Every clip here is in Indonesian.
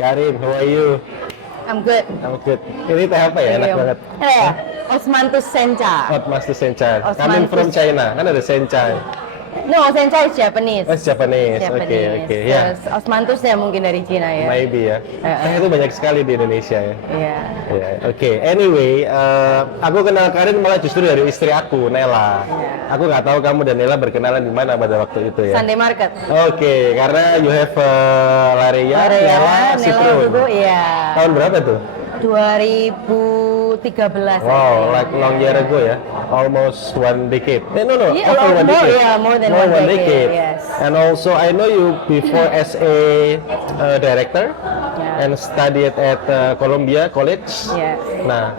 Karin, how are you? I'm good. I'm good. Ini teh apa ya? Enak banget. Ya, Osmanthus sencha. Osmanthus sencha. Osmanthus. Coming from China. Kan ada sencha. No, sencha is Japanese. Oh, Japanese. Oke. Ya. Terus Osmanthus ya mungkin dari Cina ya. Maybe ya. Teh itu banyak sekali di Indonesia ya. Iya. Ya, oke. Anyway, aku kenal Karin malah justru dari istri aku, Nela. Aku nggak tahu kamu dan Nela berkenalan di mana pada waktu itu ya. Sunday Market. Oke, karena you have Lareya, Nela, Citrun. Nela itu iya. Tahun berapa tuh? 2013. Wow, like long year ago ya, almost 1 decade. No, Yeah, over 1 decade. Yeah, more than More 1 1 decade. Yes. And also, I know you before as a director and studied at Columbia College. Yes. Nah,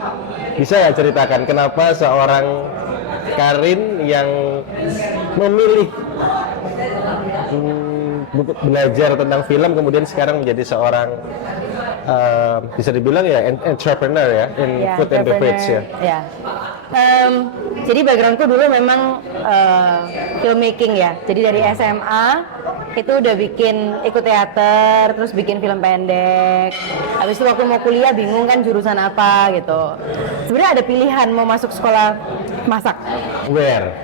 bisa ya ceritakan kenapa seorang Karin yang memilih belajar tentang film kemudian sekarang menjadi seorang bisa dibilang ya entrepreneur ya in food and beverage ya. Ya. Jadi backgroundku dulu memang filmmaking ya. Jadi dari SMA itu udah ikut teater, terus bikin film pendek. Habis itu waktu mau kuliah bingung kan jurusan apa gitu. Sebenarnya ada pilihan mau masuk sekolah masak. Where?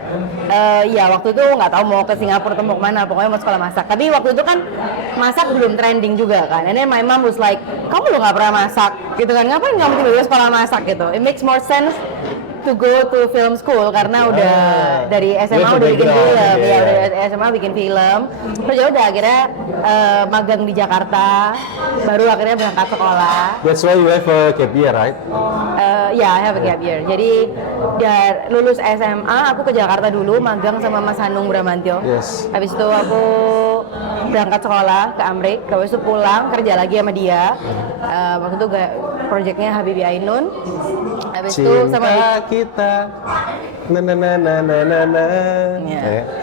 Ya waktu itu nggak tahu mau ke Singapura atau mau kemana, pokoknya mau sekolah masak. Tapi waktu itu kan masak belum trending juga kan. And then my mom was like, kamu lo nggak pernah masak gitu kan, ngapain kamu tiba-tiba sekolah masak gitu. It makes more sense to go to film school karena udah dari SMA udah bikin film, ya udah SMA bikin film. Terus ya udah akhirnya magang di Jakarta, baru akhirnya berangkat sekolah. That's why you have a gap year, right? Ya, I have a gap year. Jadi lulus SMA aku ke Jakarta dulu magang sama Mas Hanung Bramantyo. Yes. Habis itu aku berangkat sekolah ke Amrik, habis itu pulang kerja lagi sama dia. Waktu itu proyeknya Habibie Ainun. Habis itu sama kita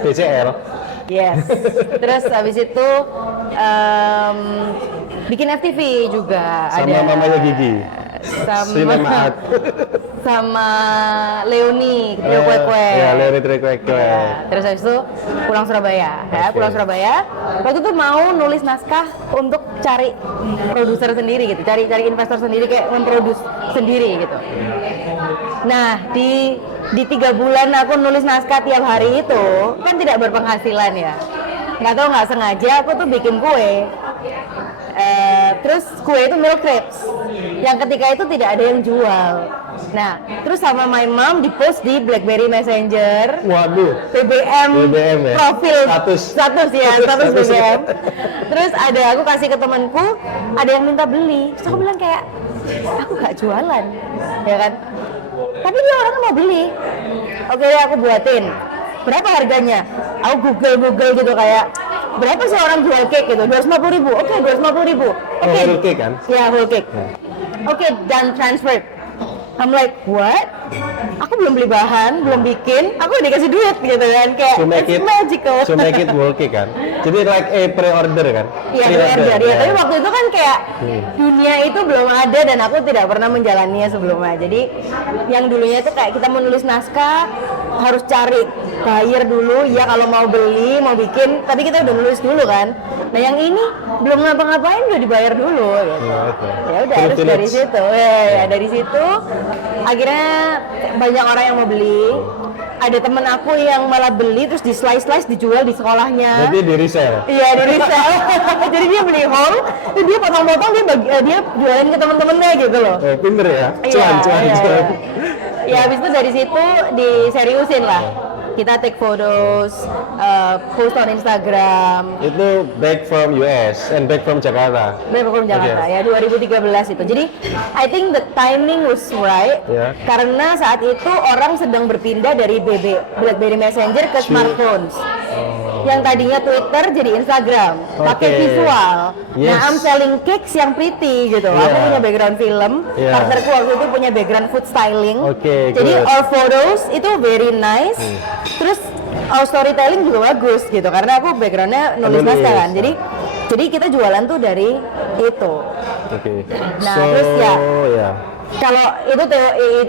PCL. Yes. Terus habis itu bikin FTV juga sama ada. mamanya Gigi. Sama Leoni Trio Kue-Kue. Ya, Leoni Trio Kue-Kue. Ya, terus habis itu pulang Surabaya. Ya, pulang Surabaya. Waktu itu mau nulis naskah untuk cari produser sendiri gitu, cari investor sendiri kayak memproduce sendiri gitu. Nah, di 3 bulan aku nulis naskah tiap hari itu kan tidak berpenghasilan ya. Nggak sengaja aku tuh bikin kue. Terus kue itu milk crepes yang ketika itu tidak ada yang jual. Nah, terus sama my mom di post di BlackBerry Messenger. Waduh. BBM ya? Profil status BBM. Terus aku kasih ke temanku, ada yang minta beli. Terus aku bilang kayak, aku gak jualan, ya kan? Tapi dia orangnya mau beli. Oke, aku buatin. Berapa harganya? Aku Google gitu kayak, berapa sih orang jual cake gitu? 250.000. Oke, 250.000. Oke. Whole cake kan? Ya, whole cake. Oke, done transfer. I'm like, what? Aku belum beli bahan, belum bikin, aku udah dikasih duit gitu kan, kayak it's magical. To make it whole cake kan? Jadi like pre-order kan? Iya, pre-order ya. Tapi waktu itu kan kayak dunia itu belum ada dan aku tidak pernah menjalaninya sebelumnya. Jadi yang dulunya itu kayak kita menulis naskah harus cari buyer dulu, ya kalau mau beli, mau bikin, tapi kita udah nulis dulu kan. Nah yang ini belum ngapa-ngapain udah dibayar dulu gitu. Ya udah harus dari situ. Ya dari situ akhirnya banyak orang yang mau beli. Ada temen aku yang malah beli terus di slice dijual di sekolahnya. Jadi di resell? Iya, di resell. Jadi dia beli whole, terus dia potong-potong, dia jualin ke temen-temennya gitu loh. Oh, pinter ya? Cuan. Ya habis itu dari situ diseriusin lah. Kita take photos, post on Instagram. Itu back from US and back from Jakarta. Back from Jakarta ya 2013 itu. Jadi I think the timing was right. Karena saat itu orang sedang berpindah dari BlackBerry Messenger ke smartphones. Yang tadinya Twitter jadi Instagram, pakai visual. Nah, I'm selling cakes yang pretty gitu. Aku punya background film, partnerku waktu itu punya background food styling. Jadi all photos itu very nice. Terus our storytelling juga bagus gitu karena aku backgroundnya nulis naskah kan. Jadi kita jualan tuh dari itu. Nah, terus ya kalau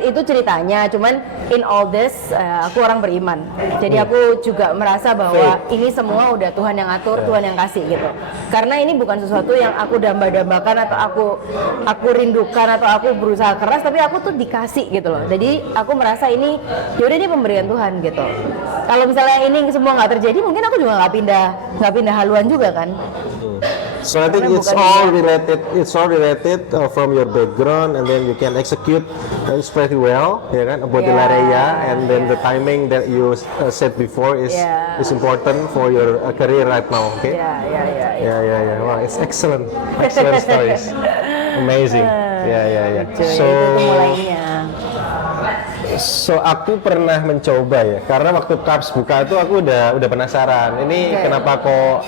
itu ceritanya, cuman in all this aku orang beriman. Jadi aku juga merasa bahwa ini semua udah Tuhan yang atur, Tuhan yang kasih gitu. Karena ini bukan sesuatu yang aku damba-dambakan atau aku rindukan atau aku berusaha keras, tapi aku tuh dikasih gitu loh. Jadi aku merasa ini yaudah ini pemberian Tuhan gitu. Kalau misalnya ini semua nggak terjadi, mungkin aku juga nggak pindah haluan juga kan. So I think it's all related. It's all related from your background, and then you can execute pretty well, ya kan, about the area, and then the timing that you said before is important for your career right now. Okay. Yeah. Wow, it's excellent stories, amazing. Yeah. So itu mulainya. So aku pernah mencoba ya, karena waktu Cups buka itu aku udah penasaran. Ini kenapa kok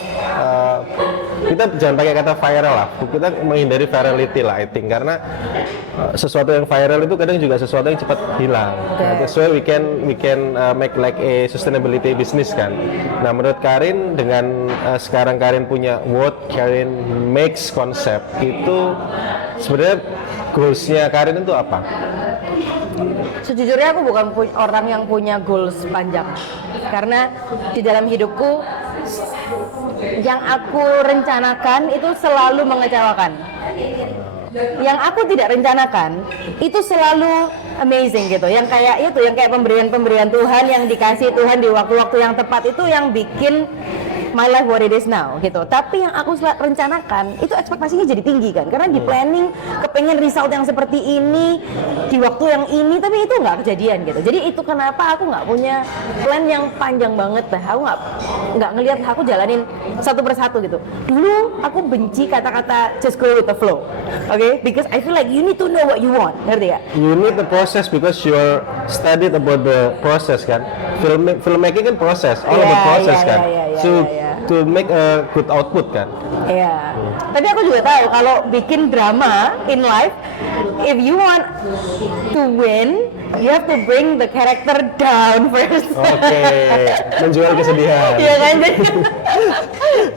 kita jangan pakai kata viral lah, kita menghindari virality lah, I think, karena sesuatu yang viral itu kadang juga sesuatu yang cepat hilang. That's why we can make like a sustainability business kan. Nah menurut Karin, dengan sekarang Karin punya what Karin makes konsep itu, sebenarnya goalsnya Karin itu apa? Sejujurnya aku bukan orang yang punya goals panjang, karena di dalam hidupku yang aku rencanakan itu selalu mengecewakan. Yang aku tidak rencanakan itu selalu amazing gitu. Yang kayak pemberian Tuhan yang dikasih Tuhan di waktu-waktu yang tepat, itu yang bikin my life what it is now gitu. Tapi yang aku rencanakan itu ekspektasinya jadi tinggi kan, karena di planning kepengen result yang seperti ini di waktu yang ini, tapi itu nggak kejadian gitu. Jadi itu kenapa aku nggak punya plan yang panjang banget dah. Aku nggak ngelihat, aku jalanin satu persatu gitu. Dulu aku benci kata-kata just go with the flow, okay? Because I feel like you need to know what you want, ngerti ya? You need the process because you're studied about the process kan. Filmmaking kan proses, all about process kan. To make a good output kan. Iya. Tapi aku juga tahu kalau bikin drama in life, if you want to win, you have to bring the character down first. Oke. Menjual kesedihan. Iya kan?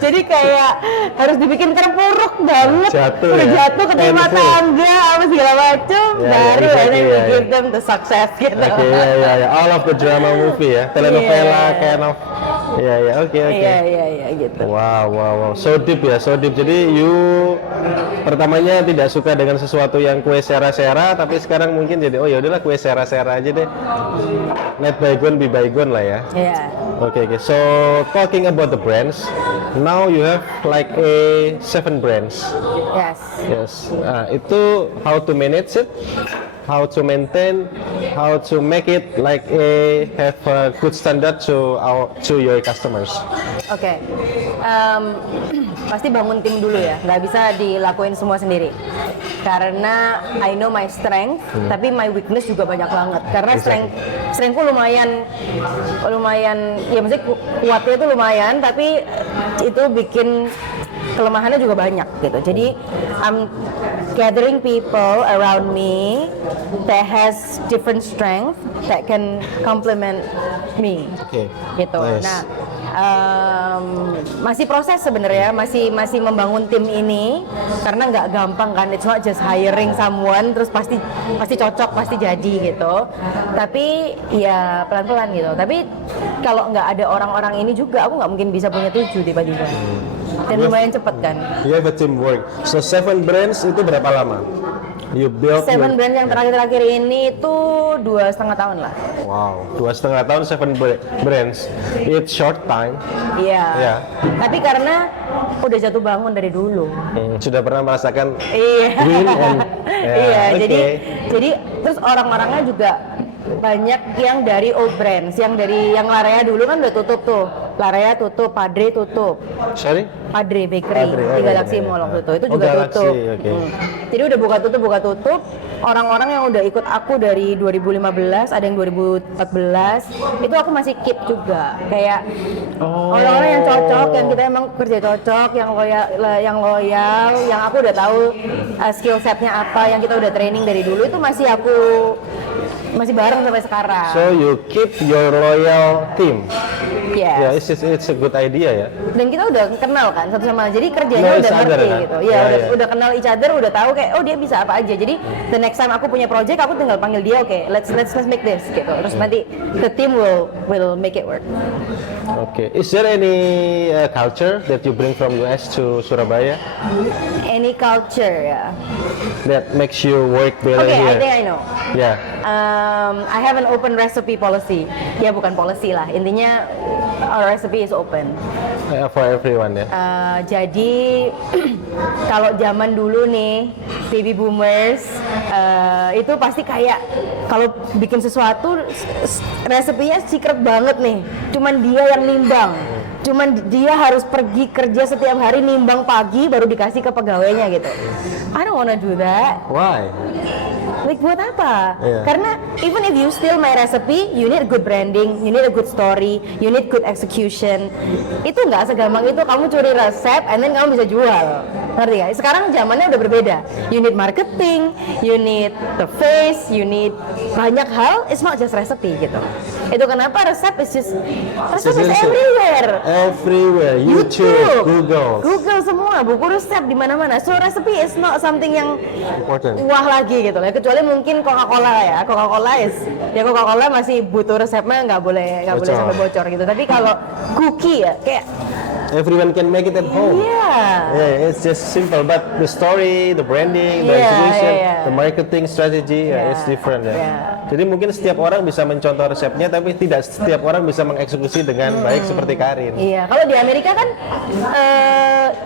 Jadi kayak harus dibikin terpuruk banget. Udah jatuh ke rumah tangga apa segala macam, baru we give them the success gitu. Oke, ya. All of the drama movie ya. Telenovela kind of. Oke. Iya gitu. Wow. So deep. Jadi you pertamanya tidak suka dengan sesuatu yang kue sera-sera, tapi sekarang mungkin jadi ya udahlah kue sera-sera aja deh. Let bygone be bygone lah ya. Iya. Okay. So talking about the brands, now you have like a 7 brands. Yes. Itu how to manage it, how to maintain, how to make it like have a good standard to your customers. Oke. Pasti bangun tim dulu ya, nggak bisa dilakuin semua sendiri. Karena I know my strength, tapi my weakness juga banyak banget. Karena strengthku lumayan, ya maksudnya kuatnya itu lumayan, tapi itu bikin kelemahannya juga banyak gitu. Jadi I'm gathering people around me that has different strength that can complement me. Gitu. Nice. Nah, masih proses sebenarnya, masih membangun tim ini, karena nggak gampang kan. It's not just hiring someone terus pasti cocok, pasti jadi gitu. Tapi ya pelan-pelan gitu. Tapi kalau nggak ada orang-orang ini juga, aku nggak mungkin bisa punya 7 tiba-tiba. Dan lumayan cepet kan. You have a teamwork. So 7 brands itu berapa lama? You build 7 brands yang terakhir ini itu 2,5 tahun lah. Wow, 2,5 tahun 7 brands. It's short time. Iya. Tapi karena udah jatuh bangun dari dulu. Sudah pernah merasakan green and jadi terus orang-orangnya juga banyak yang dari old brands, yang Larea dulu kan udah tutup tuh. Larea tutup, Padre tutup. Sorry? Padre Bakery di Galaxy Mall waktu itu juga tutup. Jadi udah buka tutup. Orang-orang yang udah ikut aku dari 2015, ada yang 2014, itu aku masih keep juga. Kayak orang-orang yang cocok, yang kita emang kerja cocok, yang loyal, yang aku udah tahu skill setnya apa, yang kita udah training dari dulu, itu masih bareng sampai sekarang. So you keep your loyal team. Yes. Yeah, it's a good idea ya. Dan kita udah kenal kan satu sama lain, jadi kerjanya Know udah each other, ngerti kan? gitu. Yeah, Iya, yeah. udah kenal each other, udah tahu kayak oh dia bisa apa aja. Jadi the next time aku punya project, aku tinggal panggil dia, oke, let's make this gitu. Terus nanti the team will make it work. Okay. Is there any culture that you bring from US to Surabaya Any culture ya. that makes you work better Oke, here? I think I know. Yeah. I have an open recipe policy. Ya bukan policy lah, intinya our recipe is open. For everyone ya. Jadi kalau zaman dulu nih baby boomers itu pasti kayak kalau bikin sesuatu resepnya secret banget nih. Cuman dia yang nimbang. Cuman dia harus pergi kerja setiap hari nimbang pagi baru dikasih ke pegawainya gitu. I don't wanna do that. Why? Like buat apa? Iya. Karena even if you steal my recipe, you need good branding, you need a good story, you need good execution. Itu nggak segampang itu kamu curi resep and then kamu bisa jual. Ngerti gak? Sekarang zamannya udah berbeda. You need marketing, you need the face, you need banyak hal. It's not just recipe gitu. Itu kenapa resep is everywhere. Everywhere. YouTube, Google. Semua buku resep di mana-mana. So recipe is not something yang Important. wah lagi gitu ya. Kecuali mungkin Coca-Cola ya. Coca-Cola masih butuh resepnya nggak boleh Bocor. sampai bocor gitu. Tapi kalau cookie ya kayak Everyone can make it at home. yeah. Yeah, it's just simple, but the story, the branding, the Yeah, execution, yeah. the marketing strategy, Yeah, it's different ya. yeah. Jadi mungkin setiap orang bisa mencontoh resepnya, tapi tidak setiap orang bisa mengeksekusi dengan baik seperti Karin. Iya, kalau di Amerika kan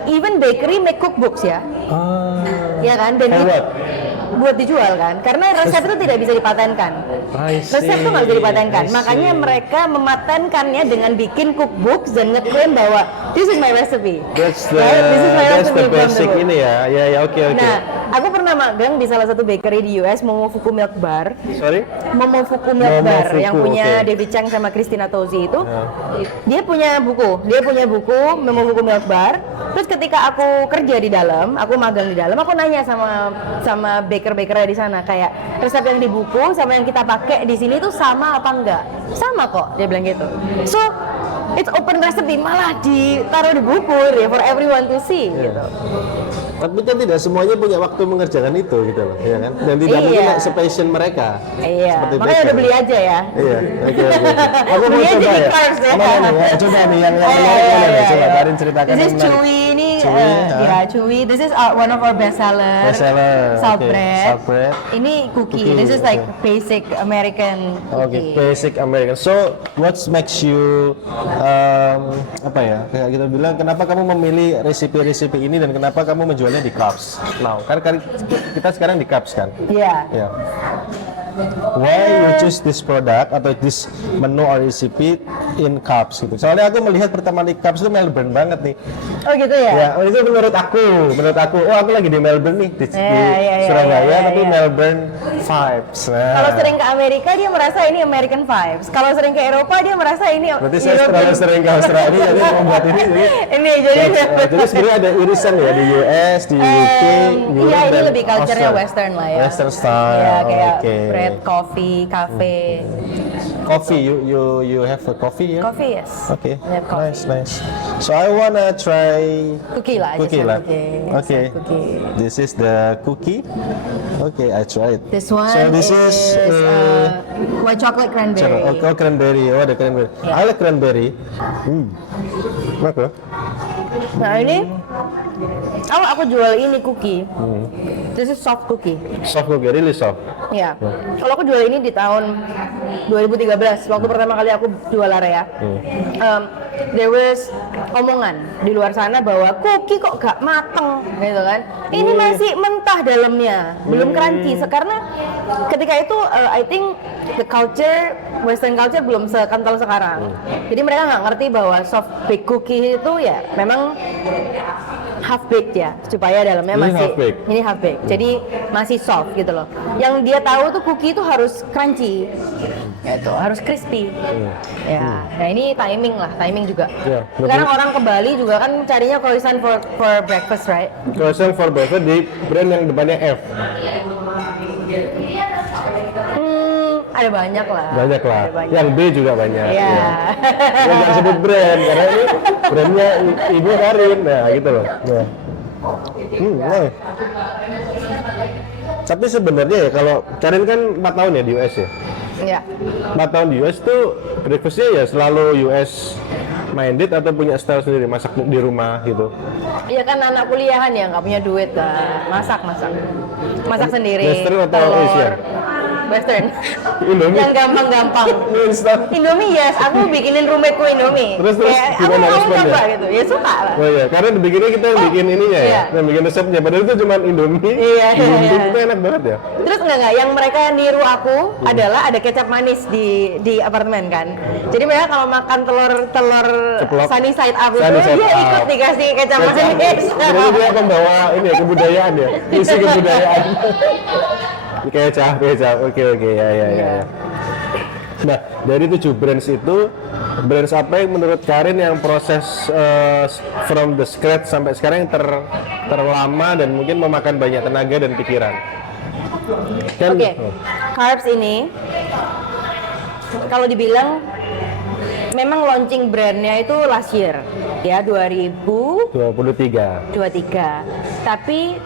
even bakery make cookbooks ya. Ya kan? Dan For what? buat dijual kan, karena resep itu tidak bisa dipatenkan. I see. Resep itu nggak bisa dipatenkan, I see. makanya mereka mematenkannya dengan bikin cookbooks dan ngeklaim bahwa this is my recipe. That's the Right? This is my that's recipe the from the basic book. ini ya. Ya oke. Nah, aku pernah magang di salah satu bakery di US, Momofuku Milk Bar. Sorry? Momofuku Milk Bar Momofuku, yang punya oke. David Chang sama Christina Tosi itu. Ya. Dia punya buku Momofuku Milk Bar. Terus ketika aku kerja di dalam, aku magang di dalam, aku nanya sama baker-bakernya di sana kayak resep yang di buku sama yang kita pakai di sini tuh sama apa enggak? Sama kok, dia bilang gitu. So, it's open recipe malah ditaruh di buku ya for everyone to see gitu. Tapi kan tidak semuanya punya waktu mengerjakan itu gitu loh, ya kan? Dan tidak Iya. mungkin sepassion mereka. Iya, Seperti makanya baker. udah beli aja ya. Iya, oke. Aku mau Beli aja coba di ya. Cars ya. Mana nih? Ya, coba nih yang menarik mana nih? Coba Karin ceritakan This yang is menarik. Chewy ini, Chewy, ya Chewy. This is one of our best seller. Bestseller, Salt oke. bread. Salt bread. Ini cookie. Cookie, This is like oke. basic American Oke, cookie. basic American. So, what makes you apa ya? Kayak kita bilang, kenapa kamu memilih resipi-resipi ini dan kenapa kamu menjualnya di Cups? Now, kan kita sekarang di Cups kan? Iya. Ya. Why you choose this product atau this menu or recipe in Cups gitu? Soalnya aku melihat pertama di Cups itu Melbourne banget nih. Oh gitu ya? Ya, itu menurut aku, oh aku lagi di Melbourne nih, di Iya, Surabaya, iya, tapi iya. Melbourne vibes. Nah. Kalau sering ke Amerika dia merasa ini American vibes. Kalau sering ke Eropa dia merasa ini Berarti saya terlalu sering ke Australia, jadi membuat ini. Ini jadi Jadi sebenarnya ada irisan ya di US, di UK, Europe, iya ini dan lebih culture-nya Australia. western lah ya. Western style. Iya kayak oke. bread, coffee, cafe. Coffee, you have a coffee ya? Coffee yes. Okay, We have coffee. nice. So I wanna try Cookie lah, cookie just lah. a cookie. Okay, Just a cookie. this is the cookie. Okay, I try it. This one So this is white chocolate cranberry. oh, cranberry. Oh, ada cranberry. Yeah. I like cranberry. Enak. Nah ini, aku jual ini cookie. This is soft cookie. Soft cookie, really soft. Ya. Kalau aku jual ini di tahun 2013, waktu pertama kali aku jual area. There was omongan di luar sana bahwa cookie kok gak mateng, gitu kan? Ini masih mentah dalamnya, belum crunchy. Karena ketika itu, I think the culture, Western culture belum sekental sekarang. Jadi mereka nggak ngerti bahwa soft baked cookie itu ya memang half baked ya, supaya dalamnya Ini masih half baked. ini half baked. Jadi masih soft gitu loh. Yang dia tahu tuh cookie itu harus crunchy, gitu, harus crispy. Ya, nah ini timing lah, timing juga. Ya, Sekarang orang ke Bali juga kan carinya croissant for breakfast, right? Croissant for breakfast di brand yang depannya F. Ada banyak lah. Banyak lah. Ada banyak. Yang B juga banyak. Iya. Ya, jangan sebut brand karena ini brandnya Ibu Karin. Nah, gitu loh. Nah. Nah. Tapi sebenarnya ya kalau Karin kan 4 tahun ya di US ya. Iya. 4 tahun di US tuh breakfastnya ya selalu US minded atau punya style sendiri, masak di rumah gitu. Iya kan anak kuliahan ya nggak punya duit lah. Masak sendiri. Western atau telur. Asian? Western. Indomie. Yang gampang-gampang. Instan. Indomie yes, aku bikinin roommateku Indomie. Terus Kayak, gimana aku responnya? coba gitu, ya suka lah. Oh iya, karena dibikinnya kita yang bikin ininya ya, iya. yang bikin resepnya. Padahal itu cuma Indomie. Iya, Indomie iya. itu enak banget ya. Terus enggak, yang mereka niru aku adalah ada kecap manis di apartemen kan. Jadi mereka kalau makan telur Ceplok. sunny side up itu Sunny side dia up. ikut dikasih kecap manis. Jadi dia membawa ini ya, kebudayaan ya, isi kebudayaan. Kecap. Oke, ya. Nah, dari 7 brands itu, brands apa yang menurut Karin yang proses from the scratch sampai sekarang yang terlama dan mungkin memakan banyak tenaga dan pikiran? Kan, Oke, Carbs ini kalau dibilang memang launching brandnya itu last year ya 2023. 23. Tapi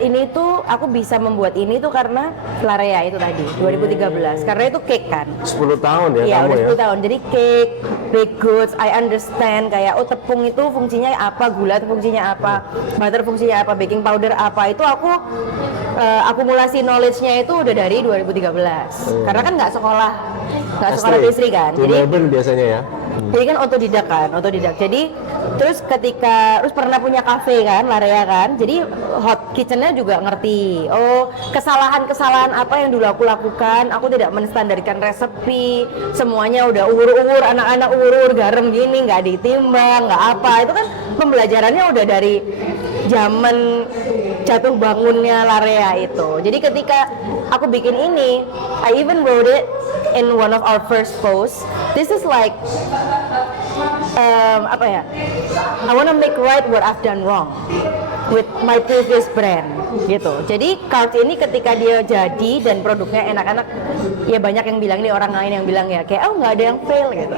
ini tuh aku bisa membuat ini tuh karena Larea itu tadi 2013 karena itu cake kan. 10 tahun ya Iya, kamu udah ya? 10 tahun. Jadi cake, baked goods, I understand kayak tepung itu fungsinya apa, gula itu fungsinya apa, butter fungsinya apa, baking powder apa. Itu aku akumulasi knowledge-nya itu udah dari 2013. Karena kan nggak sekolah pastry kan. Di Melbourne biasanya ya. Jadi kan otodidak. Jadi terus pernah punya kafe kan, Larea kan. Jadi hot kitchen-nya juga ngerti. Oh, kesalahan apa yang dulu aku lakukan, aku tidak menstandarkan resepi. Semuanya udah uur-uur, anak-anak uur garam gini, nggak ditimbang, nggak apa. Itu kan pembelajarannya udah dari zaman jatuh bangunnya Larea itu. Jadi ketika aku bikin ini, I even wrote it in one of our first posts. This is like I wanna make right what I've done wrong with my previous brand gitu. Jadi Carbs ini ketika dia jadi dan produknya enak-enak, ya banyak yang bilang nih, orang lain yang bilang ya kayak nggak ada yang fail gitu.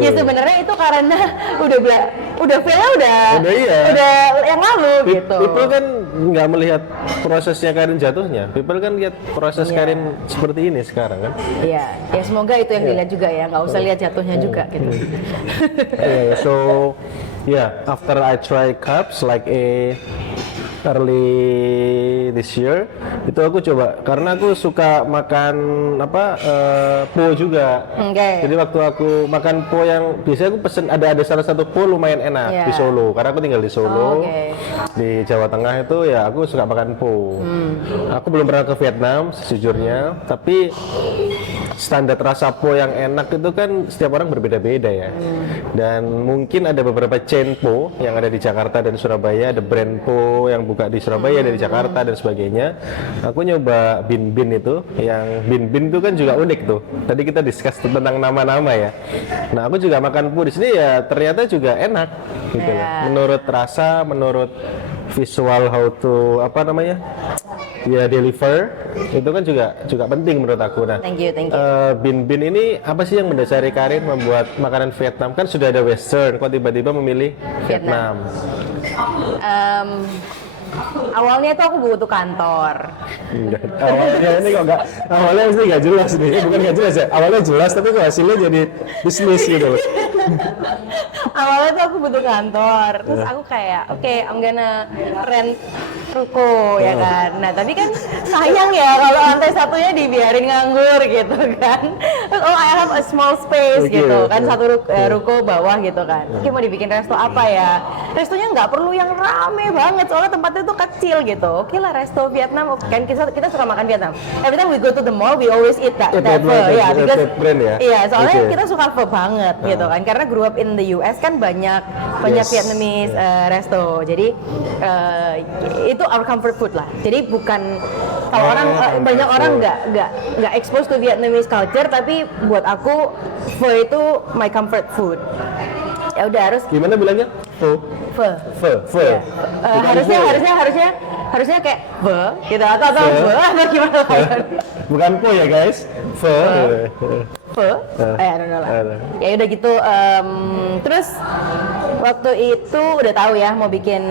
Ya sebenarnya itu karena udah failnya udah yang lalu gitu. People kan nggak melihat prosesnya Karin jatuhnya. People kan lihat proses Karin seperti ini sekarang kan. Iya, ya semoga itu yang dilihat juga ya, nggak usah lihat jatuhnya juga gitu. So after I try Carbs like early this year, itu aku coba karena aku suka makan po juga. Jadi waktu aku makan po yang biasanya aku pesen ada salah satu po lumayan enak di Solo karena aku tinggal di Solo. Di Jawa Tengah itu ya aku suka makan po. Aku belum pernah ke Vietnam sejujurnya, tapi standar rasa po yang enak itu kan setiap orang berbeda-beda ya. Dan mungkin ada beberapa chain po yang ada di Jakarta dan Surabaya, ada brand po yang buka di Surabaya dari Jakarta dan sebagainya. Aku nyoba Bin Bin itu, yang Bin Bin itu kan juga unik tuh. Tadi kita discuss tentang nama-nama ya. Nah, aku juga makan po di sini ya ternyata juga enak gitu loh. Menurut rasa, menurut visual how to deliver itu kan juga penting menurut aku. Nah, thank you. Bin Bin ini apa sih yang mendasari Karin membuat makanan Vietnam? Kan sudah ada Western, kok tiba-tiba memilih Vietnam? Awalnya tuh aku butuh kantor. Awalnya sih nggak jelas nih, bukan nggak jelas ya. Awalnya jelas tapi kok hasilnya jadi bisnis gitu loh. Awalnya tuh aku butuh kantor, terus aku kayak I'm gonna rent ruko ya kan. Nah tapi kan sayang ya kalau lantai satunya dibiarin nganggur gitu kan. Terus I have a small space gitu kan, satu ruko bawah gitu kan. Mau dibikin resto apa ya? Restonya nggak perlu yang rame banget, soalnya tempatnya tuh kecil gitu. Oke lah, resto Vietnam kan kita suka makan Vietnam. Every time we go to the mall we always eat that pho ya, because soalnya kita suka pho banget gitu kan. Karena grew up in the US kan banyak Vietnamese resto. Jadi itu our comfort food lah. Jadi bukan kalau banyak orang nggak expose to Vietnamese culture, tapi buat aku pho itu my comfort food. Ya udah harus gimana bilangnya? Pho. Yeah. Harusnya harusnya kayak gitu atau Pho. atau gimana Bukan po ya guys, pho. I don't know lah. Ada. Ya udah gitu. Terus waktu itu udah tahu ya mau bikin.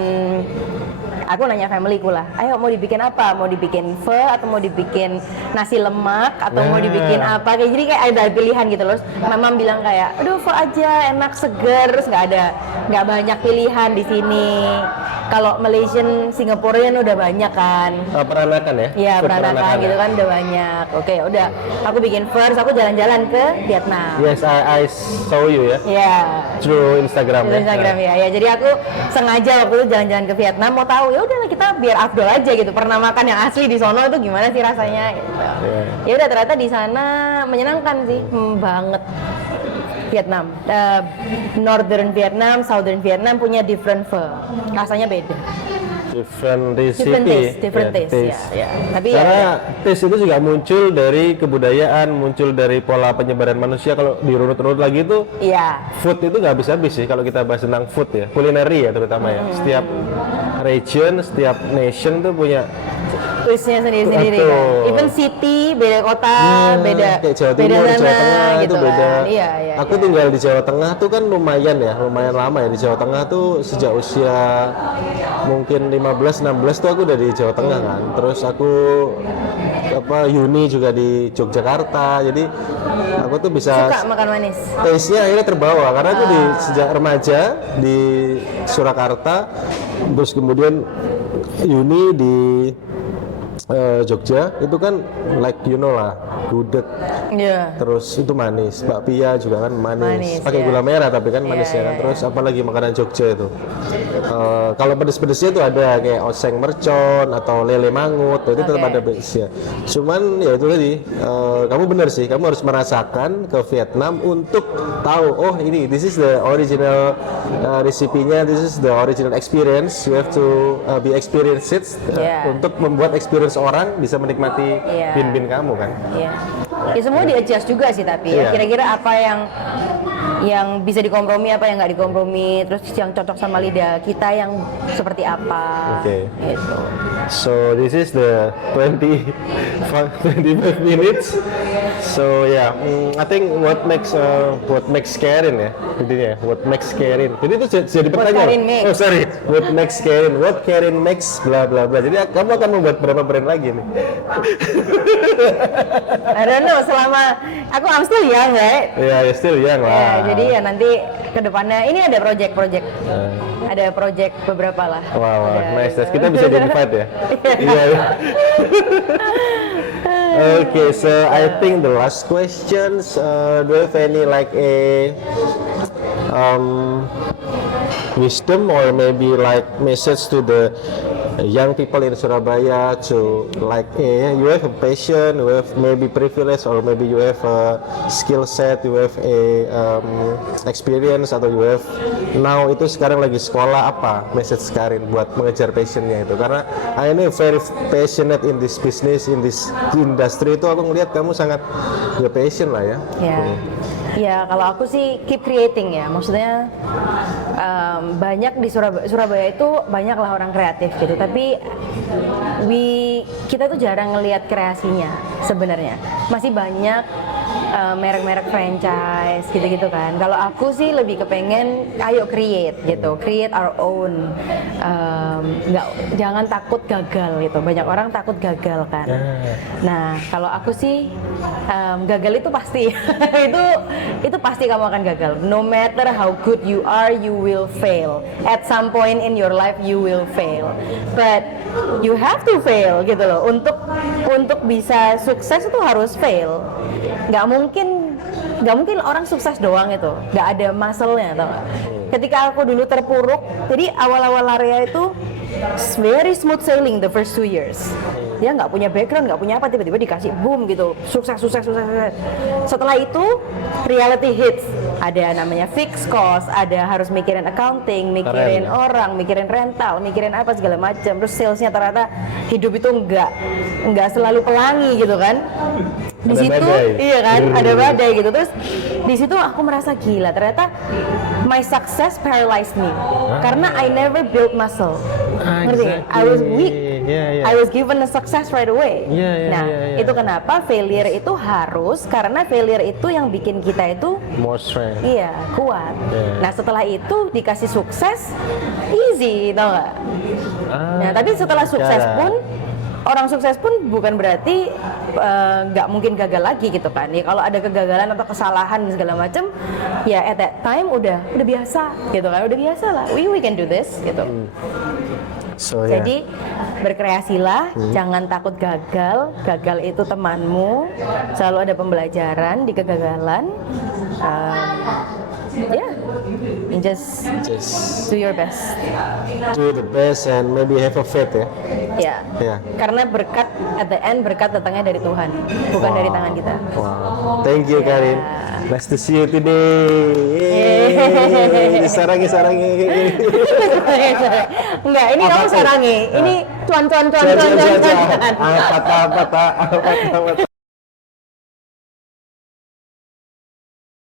Aku nanya familyku lah, ayo mau dibikin apa? Mau dibikin pho atau mau dibikin nasi lemak atau mau dibikin apa? Kayak jadi kayak ada pilihan gitu loh. Mama bilang kayak, aduh pho aja enak seger, terus nggak banyak pilihan di sini. Kalau Malaysian, Singaporean udah banyak kan. Peranakan ya? Iya, Food peranakan gitu kan udah banyak. Oke, udah. Aku bikin first, aku jalan-jalan ke Vietnam. Yes, I saw you ya. Iya. Through Instagram Di Instagram ya. Ya, jadi aku sengaja waktu itu jalan-jalan ke Vietnam mau tahu ya udahlah kita biar afdol aja gitu. Pernah makan yang asli di sono itu gimana sih rasanya gitu. Ya udah ternyata di sana menyenangkan sih, banget. Vietnam, Northern Vietnam, Southern Vietnam punya different pho, rasanya beda. Different recipe, Different taste. Ya. Tapi karena taste itu juga muncul dari kebudayaan, muncul dari pola penyebaran manusia. Kalau dirunut-runut lagi itu, iya. food itu nggak habis-habis sih kalau kita bahas tentang food ya, kulineri ya terutama ya. Setiap region, setiap nation tuh punya Twistnya sendiri-sendiri kan. Even city, beda kota, beda kayak Jawa beda Timur, sana, Jawa Tengah gitu itu beda. kan. Iya. Aku tinggal di Jawa Tengah tuh kan lumayan lama ya di Jawa Tengah tuh sejak usia mungkin 15-16 tuh aku udah di Jawa Tengah kan. Terus aku uni juga di Yogyakarta. Jadi aku tuh bisa Suka makan manis. taste-nya akhirnya terbawa karena aku sejak remaja di Surakarta, terus kemudian uni di Jogja itu kan like you know lah, gudeg, terus itu manis, bakpia juga kan manis pakai gula merah tapi kan manisnya kan. Terus apalagi makanan Jogja itu kalau pedes-pedesnya itu ada kayak oseng mercon atau lele mangut, itu tetap ada pedesnya. Cuman ya itu tadi, kamu benar sih, kamu harus merasakan ke Vietnam untuk tahu, oh ini this is the original recipe-nya, this is the original experience, you have to be experienced untuk membuat experience orang bisa menikmati bin-bin kamu kan. Ya semua di-adjust juga sih tapi ya kira-kira apa yang bisa dikompromi, apa yang nggak dikompromi, terus yang cocok sama lidah kita yang seperti apa. Gitu. So this is the 25 minutes. So I think what makes Karen ya, intinya what makes Karen. Jadi itu jadi pertanyaan. Oh sorry, what makes Karen? What Karen makes bla bla bla. Jadi kamu akan membuat berapa brand lagi nih? I don't know, selama I'm still young, right? Yeah, you're still young lah. Jadi ya nanti kedepannya ini ada project-project. Ada project beberapa lah. Wow, nice. Kita bisa di-invite ya. Iya. Okay, so I think the last questions, do you have any like a wisdom or maybe like message to the young people in Surabaya to like you have a passion, you have maybe privilege or maybe you have a skill set, you have a experience atau you have now itu sekarang lagi sekolah, apa message Karin buat mengejar passionnya itu? Karena I know very passionate in this business, in this industry itu aku ngelihat kamu sangat passion lah ya. Ya kalau aku sih keep creating ya, maksudnya banyak di Surabaya itu banyak lah orang kreatif gitu, tapi kita tuh jarang ngelihat kreasinya sebenarnya. Masih banyak merek-merek franchise gitu-gitu kan. Kalau aku sih lebih kepengen ayo create gitu, create our own. Jangan takut gagal gitu. Banyak orang takut gagal kan. Nah kalau aku sih gagal itu pasti itu pasti kamu akan gagal. No matter how good you are, you will fail. At some point in your life you will fail. But you have to fail gitu loh. Untuk bisa sukses itu harus fail. Nggak mungkin orang sukses doang itu, nggak ada muscle-nya tau gak? Ketika aku dulu terpuruk, jadi awal-awal area itu very smooth sailing the first 2 years. Dia nggak punya background, nggak punya apa, tiba-tiba dikasih boom gitu, sukses. Setelah itu reality hits, ada namanya fixed cost, ada harus mikirin accounting, mikirin orang, mikirin rental, mikirin apa segala macam. Terus salesnya ternyata hidup itu nggak selalu pelangi gitu kan. Di situ iya kan ada badai gitu. Terus di situ aku merasa gila, ternyata my success paralyzed me karena I never built muscle. Ngerti? I was weak Yeah. I was given a success right away. Yeah. Itu kenapa failure itu harus, karena failure itu yang bikin kita itu More strength. iya kuat. Yeah. Nah setelah itu dikasih sukses, easy, tau nggak? Nah tapi setelah sukses pun, orang sukses pun bukan berarti nggak mungkin gagal lagi gitu kan. Ya kalau ada kegagalan atau kesalahan segala macam, ya at that time udah biasa gitu kan, udah biasa lah. We can do this gitu. So, Jadi berkreasilah, jangan takut gagal. Gagal itu temanmu. Selalu ada pembelajaran di kegagalan. And just do your best. do the best and maybe have a faith ya. Ya. Karena berkat at the end, berkat datangnya dari Tuhan, bukan dari tangan kita. Wow. Thank you Karin. Nice to see you today. Sarangi. Enggak, ini kamu sarangi. Ini cuan. Apa